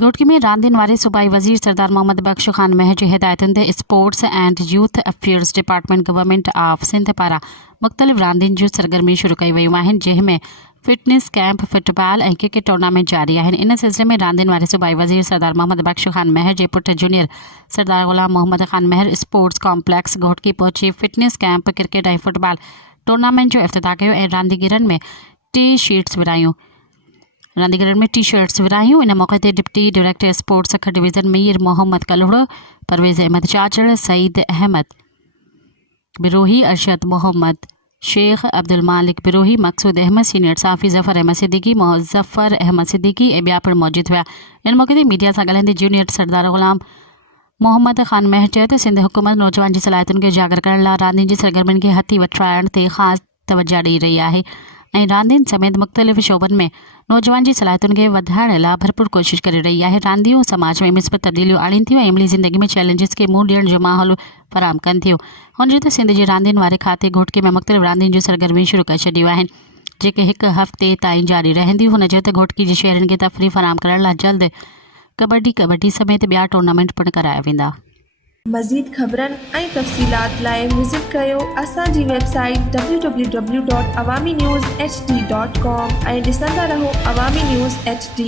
घोटकी में रांदियुनि वारे सूबाई वज़ीर सरदार मोहम्मद बख्श ख़ान महर जी हिदायतुनि ते sports and youth affairs department government of Sindh पारां मुख़्तलिफ़ रांदियुनि जूं सरगर्मियूं शुरू कई वयूं आहिनि, जंहिं में फिटनेस कैंप, फुटबॉल ऐं क्रिकेट टूर्नामेंट जारी आहिनि। इन सिलसिले में रांदियुनि वारे सूबाई वज़ीर सरदार मोहम्मद बख्श ख़ान महर जे पुट जूनियर सरदार ग़ुलाम मोहम्मद ख़ान महर स्पोर्ट्स कॉम्प्लेक्स घोटकी पहुची फिटनेस कैंप, क्रिकेट ऐं फुटबॉल टूर्नामेंट जो इफ़्तिताह कयो ऐं रांदीगरनि में टी शर्ट्स विरायूं। इन मौक़े ते डिप्टी डायरेक्टर स्पोर्ट्स सख डिवीज़न मीर मोहम्मद कलुड़ो, परवेज़ अहमद चाचड़, सईद अहमद बिरोही, अरशद मोहम्मद शेख, अब्दुल मालिक बिरोही, मकसूद अहमद, सीनियर साफ़ी ज़फ़र अहमद सिद्दीकी, मुज़फ़र अहमद सिद्दीकी ऐं ॿिया पिणु मौजूदु हुआ। इन मौक़े ते मीडिया सां ॻाल्हाईंदे जूनियर सरदार ग़ुलाम मोहम्मद ख़ान महर चयो त सिंध हुकूमत नौजवान जी सलाहियतुनि खे उजागर करण लाइ रांदियुनि जी सरगर्मियुनि खे हथी वठाइण ते ख़ासि तवजो ॾेई रही आहे ऐं रांदियुनि समेत मुख़्तलिफ़ शोबनि में नौजवान जी सलाहियतुनि खे वधाइण लाइ भरपूर कोशिश करे रही आहे। रांदियूं समाज में मिस्बत तब्दीलियूं आणीनि थियूं ऐं अमली ज़िंदगी में चैलेंजिस खे मुंहुं ॾियण जो माहौल फराहम कनि थियूं। हुन त सिंध जे रांदियुनि वारे खाते घोटके में मुख़्तलिफ़ रांदियुनि जूं सरगर्मियूं शुरू करे छॾियूं आहिनि, जेके हिकु हफ़्ते ताईं जारी रहंदियूं। हुन चयो त घोटकी जी शहरनि खे तफ़रीह फराहम करण लाइ जल्द कबड्डी समेत ॿिया टूर्नामेंट पिणु कराया वेंदा। मज़ीद ख़बरनि ऐं तफ़सीलात लाइ विज़िट कयो असांजी वेबसाइट www.awamiNewsHD.com ऐं ॾिसंदा रहो अवामी न्यूज़ HD।